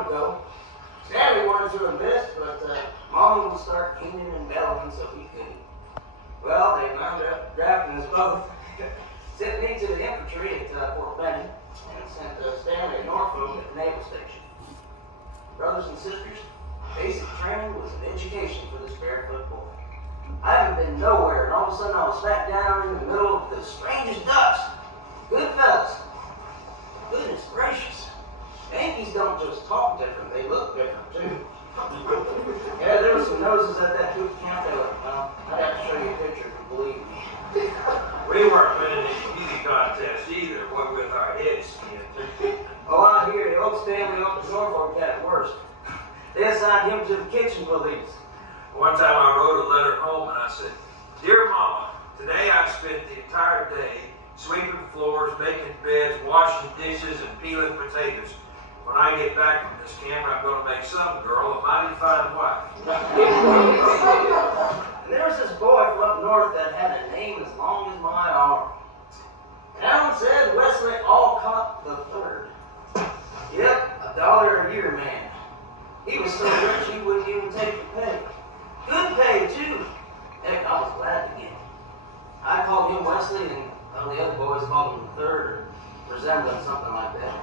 wanted to go. Stanley wanted to enlist, but Mama would start keening and bellowing, so he couldn't. Well, they wound up drafting us both. Sent me to the infantry at Fort Benning, and sent Stanley to Norfolk at the Naval Station. Brothers and sisters, basic training was an education for this barefoot boy. I haven't been nowhere, and all of a sudden I was smack down in the middle of the strangest ducks. Good fellas. Goodness gracious. Yankees don't just talk different, they look different too. Yeah, there were some noses at that boot camp that were, well, I'd have to show you a picture if you believe me. We weren't winning any beauty contests either, boy, with our heads skinned. Oh, I hear the old Stanley up in Norfolk had it worse. They assigned him to the kitchen police. One time I wrote a letter home and I said, "Dear Mama, today I spent the entire day sweeping floors, making beds, washing dishes, and peeling potatoes. When I get back from this camp, I'm going to make some girl a mighty fine wife." And there was this boy from up north that had a name as long as my arm. Alan said Wesley Alcott III. Yep, $1 a year man. He was so rich he wouldn't even take the pay. Good pay, too. Heck, I was glad to get him. I called him Wesley, and well, the other boys called him the Third, or resembling something like that.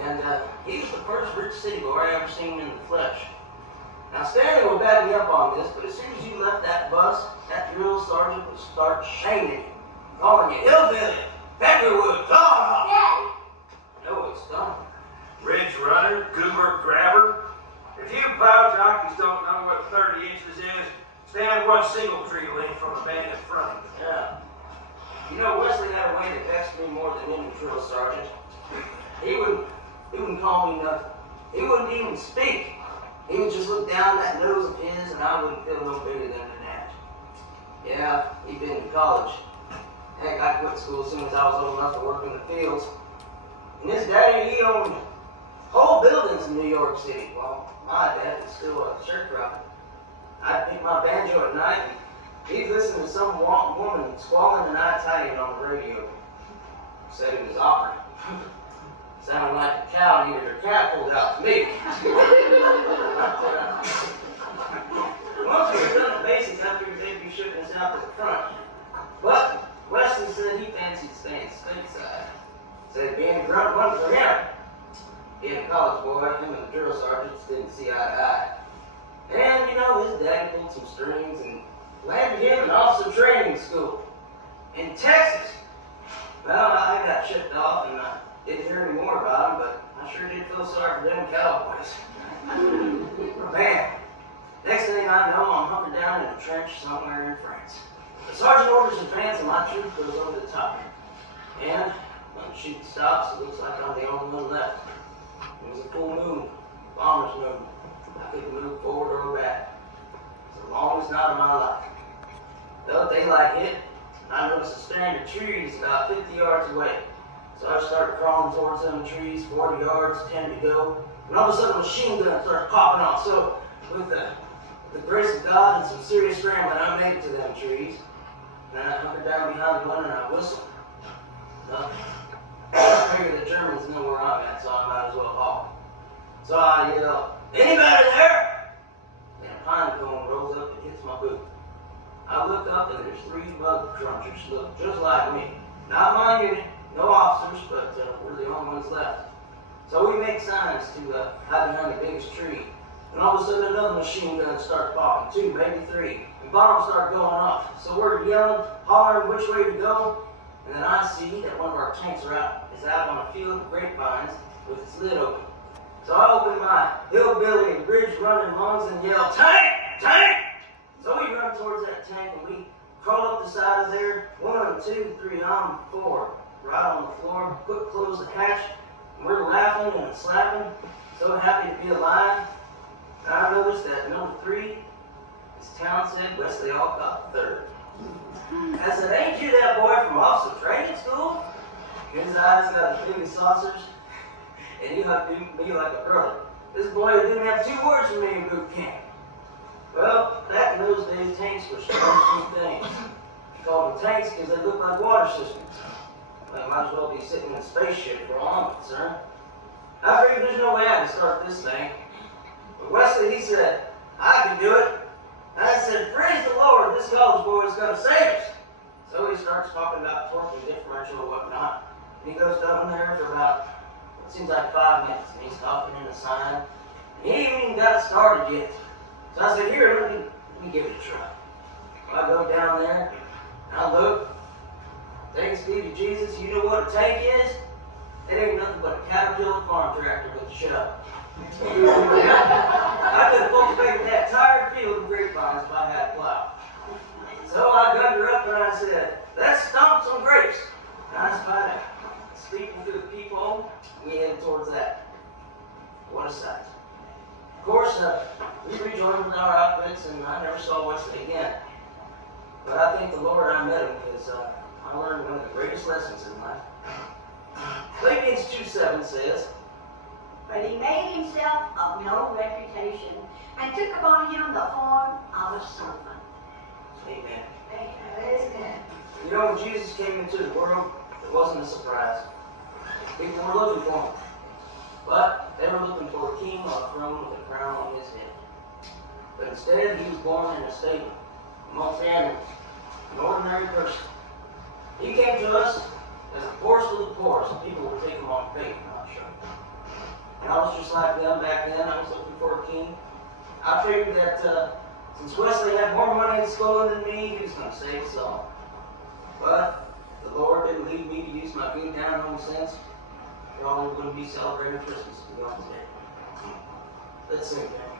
And he was the first rich city boy I ever seen in the flesh. Now, Stanley will back me up on this, but as soon as you left that bus, that drill sergeant would start shaming you, calling you hillbilly, peckerwood, claw. No, it's done. Ridge runner, goober grabber. If you plow jockeys don't know what 30 inches is, stand one single tree length from the man in front of you. Yeah. You know, Wesley had a way that vexed me more than any drill sergeant. He wouldn't call me nothing. He wouldn't even speak. He would just look down that nose of his, and I wouldn't feel no bigger than that. Yeah, he'd been to college. Heck, I quit school as soon as I was old enough to work in the fields. And his daddy, he owned whole buildings in New York City. Well, my dad was still a shirt dropper. I'd pick my banjo at night, and he'd listen to some woman squalling an Italian on the radio. Said it was opera. Sounded like a cow needed her cat pulled out to me. Once we were done the basics, I figured they'd be shipping us out to the front. But Wesley said he fancied staying stateside. Said being a grunt wasn't for him. Being a college boy, him and the drill sergeants didn't see eye to eye. And, you know, his dad pulled some strings and landed him in officer training school in Texas. Well, I got shipped off and I didn't hear any more about him, but I sure did feel sorry for them cowboys. Man, next thing I know, I'm hunkered down in a trench somewhere in France. The sergeant orders advance and my troop goes over the top. And when the shooting stops, it looks like I'm the only one left. It was a full moon, bomber's moon. I couldn't move forward or back. It's the longest night of my life. Well, daylight hit, and I noticed a stand of trees about 50 yards away. So I started crawling towards them trees, 40 yards, 10 to go. And all of a sudden, a machine gun started popping off. So with the grace of God and some serious scrambling, I made it to them trees. And I hunkered down behind one and I whistled. I figured the Germans know where I'm at, so I might as well haul. So I yelled, "Anybody there?" And a pine cone rolls up and hits my boot. I look up and there's 3 bug crunchers look just like me. Not my unit, no officers, but we're the only ones left. So we make signs to hide behind the biggest tree. And all of a sudden another machine gun starts popping, 2, maybe 3. And bombs start going off. So we're yelling, hollering which way to go. And then I see that one of our tanks is out on a field of grapevines with its lid open. So I open my hillbilly and bridge running lungs and yell, "Tank! Tank!" So we run towards that tank and we crawl up the side of there. 1, 2, 3, I'm 4. Right on the floor, quick close the hatch. And we're laughing and slapping, so happy to be alive. And I noticed that number 3 is Townsend Wesley Alcott III. I said, "Ain't you that boy from officer training school?" His eyes got the biggest saucers, and he hugged me like a brother. This boy didn't have 2 words for me in boot camp. Well, back in those days, tanks were strange things. We called them tanks because they looked like water systems. Well, you might as well be sitting in a spaceship for all I'm concerned. I figured there's no way I can start this thing. But Wesley, he said, I can do it. And I said, praise the Lord, this college boy is going to save us. So he starts talking about torque and differential and whatnot. And he goes down there for about, it seems like 5 minutes. And he's talking in a sign. And he ain't even got it started yet. So I said, here, let me give it a try. So I go down there, and I look. Thanks be to Jesus, you know what a tank is? It ain't nothing but a Caterpillar farm tractor with a shovel. I could have cultivated that entire field of grapevines if I had a plow. So I gunned her up and I said, let's stomp some grapes. And I spied out. Speaking to the peephole, we headed towards that. What a sight. Of course, we rejoined with our outfits and I never saw Wesley again. But I thank the Lord I met him because I learned one of the greatest lessons in life. Philippians 2:7 says, But he made himself of no reputation, and took upon him the form of a servant. Amen. Amen. You know, when Jesus came into the world, it wasn't a surprise. People were looking for him. But they were looking for a king on a throne with a crown on his head. But instead, he was born in a stable, amongst animals, an ordinary person. He came to us as the poorest of the poorest. People would take him on faith, not sure. And I was just like them back then. I was looking for a king. I figured that since Wesley had more money in school than me, he was going to save us all. But the Lord didn't lead me to use my good down-home sense. Probably wouldn't be celebrating Christmas beyond today. Let's sing, family.